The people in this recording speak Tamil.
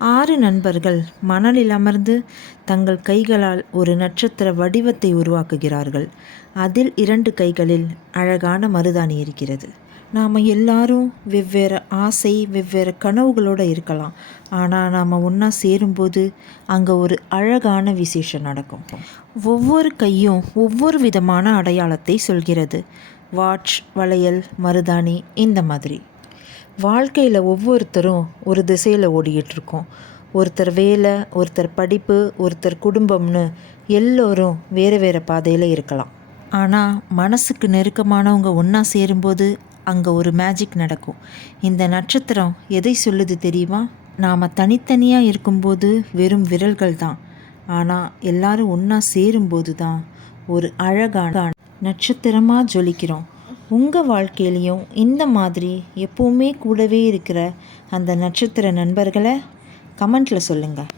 6 நண்பர்கள் மணலில் அமர்ந்து தங்கள் கைகளால் ஒரு நட்சத்திர வடிவத்தை உருவாக்குகிறார்கள். அதில் 2 கைகளில் அழகான மருதாணி இருக்கிறது. நாம் எல்லாரும் வெவ்வேறு ஆசை, வெவ்வேறு கனவுகளோடு இருக்கலாம். ஆனால் நாம் ஒன்றா சேரும்போது அங்கே ஒரு அழகான விசேஷம் நடக்கும். ஒவ்வொரு கையும் ஒவ்வொரு விதமான அடையாளத்தை சொல்கிறது. வாட்ச், வளையல், மருதாணி, இந்த மாதிரி. வாழ்க்கையில் ஒவ்வொருத்தரும் ஒரு திசையில் ஓடிக்கிட்டுருக்கோம். ஒருத்தர் வேலை, ஒருத்தர் படிப்பு, ஒருத்தர் குடும்பம்னு எல்லோரும் வேறு வேறு பாதையில் இருக்கலாம். ஆனால் மனசுக்கு நெருக்கமானவங்க ஒன்றா சேரும்போது அங்கே ஒரு மேஜிக் நடக்கும். இந்த நட்சத்திரம் எதை சொல்லுது தெரியுமா? நாம் தனித்தனியாக இருக்கும்போது வெறும் விரல்கள் தான். ஆனால் எல்லாரும் ஒன்றா சேரும்போது தான் ஒரு அழகான நட்சத்திரமாக ஜொலிக்கிறோம். உங்கள் வாழ்க்கையிலையும் இந்த மாதிரி எப்போவுமே கூடவே இருக்கிற அந்த நட்சத்திர நண்பர்களை கமெண்ட்டில் சொல்லுங்கள்.